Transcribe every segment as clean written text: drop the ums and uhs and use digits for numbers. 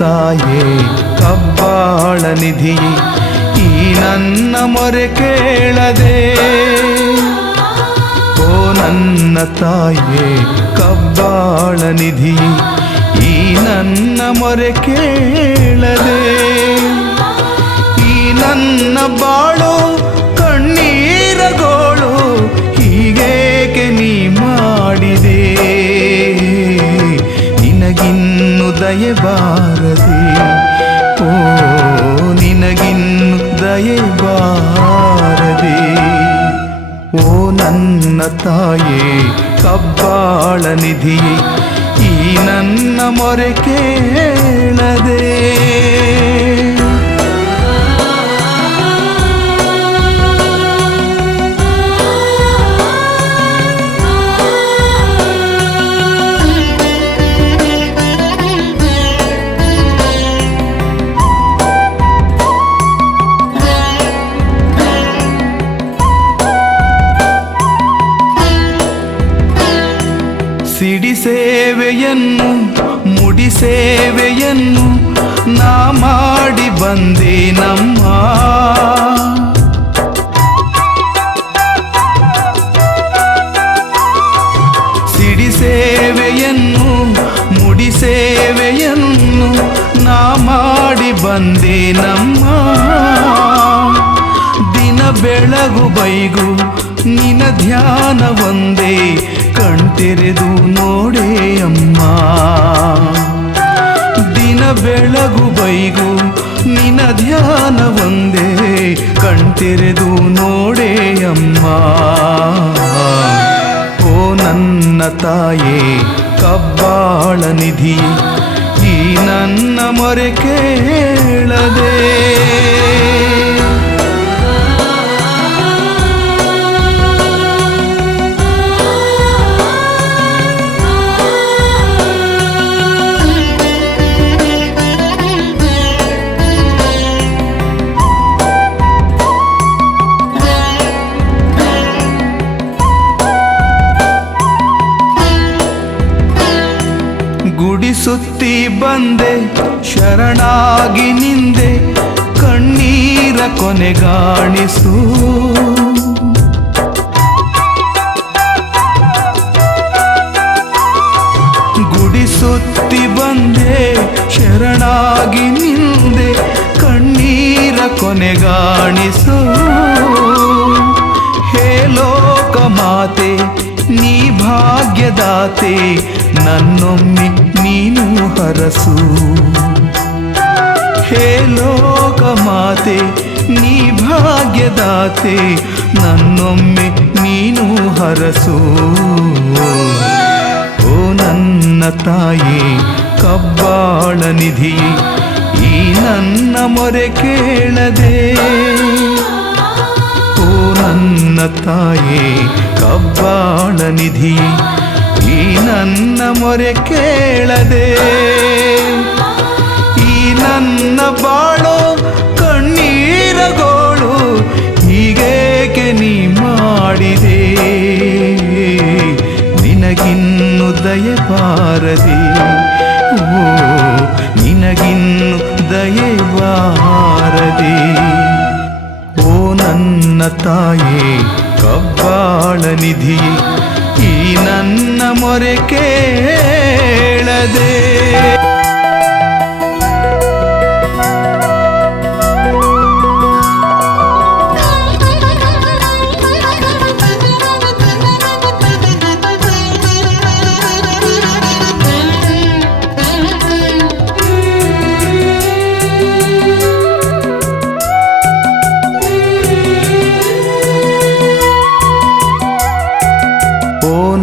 ತಾಯೇ ಕಬ್ಬಾಳ ನಿಧಿಯೇ ಈ ನನ್ನ ಮೊರೆ ಕೇಳದೆ. ಓ ನನ್ನ ತಾಯೇ ಕಬ್ಬಾಳ ನಿಧಿಯೇ ಈ ನನ್ನ ಮೊರೆ ಕೇಳದೆ. ಈ ನನ್ನ ಬಾಳು ಕಣ್ಣೀರ ಗೋಳು ಹೀಗೇಕೆ ನೀ ಮಾಡಿದೆ. ನಿನಗಿನ್ನು ದಯೆ ಬಾರದೆ. ಓ ನಿನಗಿನ್ನು ದಯೆ ಬಾರದೆ. ಓ ನನ್ನ ತಾಯೇ ಕಬ್ಬಾಳ ನಿಧಿಯೇ ಈ ನನ್ನ ಮೊರೆ ಕೇಳದೆ. ಸಿಡಿ ಸೇವೆಯನ್ನು ಮುಡಿ ಸೇವೆಯನ್ನು ನಾ ಮಾಡಿ ಬಂದೆ ನಮ್ಮ. ಸಿಡಿ ಸೇವೆಯನ್ನು ಮುಡಿ ಸೇವೆಯನ್ನು ನಾ ಮಾಡಿ ಬಂದೆ ನಮ್ಮ. ದಿನ ಬೆಳಗು ಬೈಗು ನಿನ ಧ್ಯಾನ ಒಂದೇ ಕಣ್ತೆರೆದು ನೋಡೆ ಅಮ್ಮ. ದಿನ ಬೆಳಗು ಬೈಗು ನಿನ ಧ್ಯಾನ ಒಂದೇ ಕಣ್ತೆರೆದು ನೋಡೆ ಅಮ್ಮ. ಓ ನನ್ನ ತಾಯೇ ಕಬ್ಬಾಳ ನಿಧಿಯೇ ಈ ನನ್ನ ಮೊರೆ ಕೇಳದೆ. ಗುಡಿ ಸುತ್ತಿ ಬಂದೆ ಶರಣಾಗಿ ನಿಂದೆ ಕಣ್ಣೀರ ಕೊನೆಗಾಣಿಸು. ಗುಡಿ ಸುತ್ತಿ ಬಂದೆ ಶರಣಾಗಿ ನಿಂದೆ ಕಣ್ಣೀರ ಕೊನೆಗಾಣಿಸು. ಹೇ ಲೋಕ ಮಾತೆ ನೀ ಭಾಗ್ಯದಾತೆ ನನ್ನೊಮ್ಮೆ ನೀನು ಹರಸು. ಹೇ ಲೋಕ ಮಾತೆ ನೀ ಭಾಗ್ಯದಾತೆ ನನ್ನೊಮ್ಮೆ ನೀನು ಹರಸು. ಓ ನನ್ನ ತಾಯೇ ಕಬ್ಬಾಳ ನಿಧಿಯೇ ಈ ನನ್ನ ಮೊರೆ ಕೇಳದೆ. ಓ ನನ್ನ ತಾಯೇ ಕಬ್ಬಾಳ ನಿಧಿಯೇ ಈ ನನ್ನ ಮೊರೆ ಕೇಳದೆ. ಈ ನನ್ನ ಬಾಳು ಕಣ್ಣೀರ ಗೋಳು ಹೀಗೇಕೆ ನೀ ಮಾಡಿದೆ. ನಿನಗಿನ್ನು ದಯೆ ಬಾರದೆ. ಓ ನಿನಗಿನ್ನು ದಯೆ ಬಾರದೆ. ಓ ನನ್ನ ತಾಯೇ ಕಬ್ಬಾಳ ನಿಧಿಯೇ ಈ ನನ್ನ ಮೊರೆ ಕೇಳದೆ.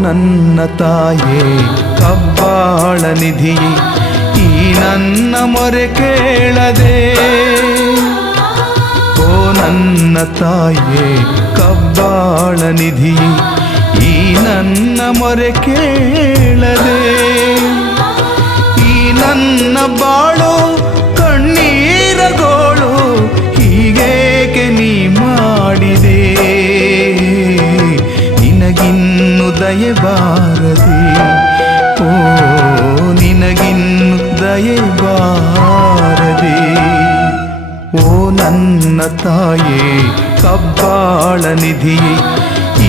ನನ್ನ ತಾಯೇ ಕಬ್ಬಾಳ ನಿಧಿಯೇ ಈ ನನ್ನ ಮೊರೆ ಕೇಳದೆ. ಓ ನನ್ನ ತಾಯೇ ಕಬ್ಬಾಳ ನಿಧಿಯೇ ಈ ನನ್ನ ಮೊರೆ ಕೇಳದೆ. ಈ ನನ್ನ ಬಾಳು ಕಣ್ಣೀರ ಗೋಳು ಹೀಗೇಕೆ ನೀ ಮಾಡಿದೆ. ನಿನಗಿನ್ನು ದಯೆ ಬಾರದೆ. ಓ ನಿನಗಿನ್ನು ದಯೆ ಬಾರದೆ. ಓ ನನ್ನ ತಾಯೇ ಕಬ್ಬಾಳ ನಿಧಿಯೇ,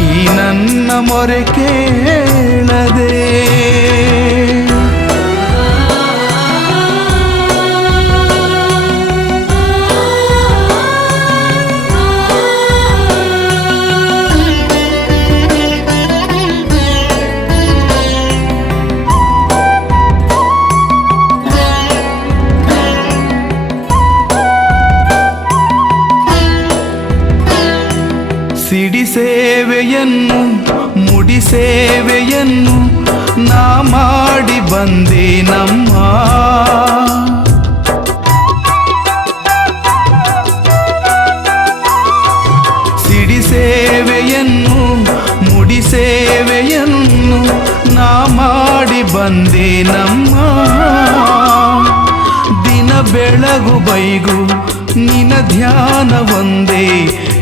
ಈ ನನ್ನ ಮೊರೆ ಕೇಳದೆ. ಸಿಡಿ ಸೇವೆಯನ್ನು ಮುಡಿ ಸೇವೆಯನ್ನು ನಾ ಮಾಡಿ ಬಂದೆ ನಮ್ಮ. ಸಿಡಿ ಸೇವೆಯನ್ನು ಮುಡಿ ಸೇವೆಯನ್ನು ನಾ ಮಾಡಿ ಬಂದೆ ನಮ್ಮ. ದಿನ ಬೆಳಗು ಬೈಗು ನಿನ ಧ್ಯಾನ ಒಂದೇ,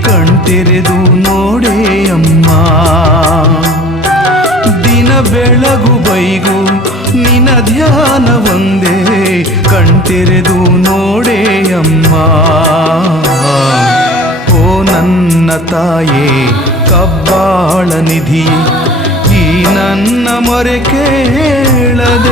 ಕಣ್ತೆರೆದು ನೋಡೆ ಅಮ್ಮ. ದಿನ ಬೆಳಗು ಬೈಗು ನಿನ ಧ್ಯಾನ ಒಂದೇ, ಕಣ್ತೆರೆದು ನೋಡೆ ಅಮ್ಮ. ಓ ನನ್ನ ತಾಯೇ ಕಬ್ಬಾಳ ನಿಧಿಯೇ, ಈ ನನ್ನ ಮೊರೆ ಕೇಳದೆ.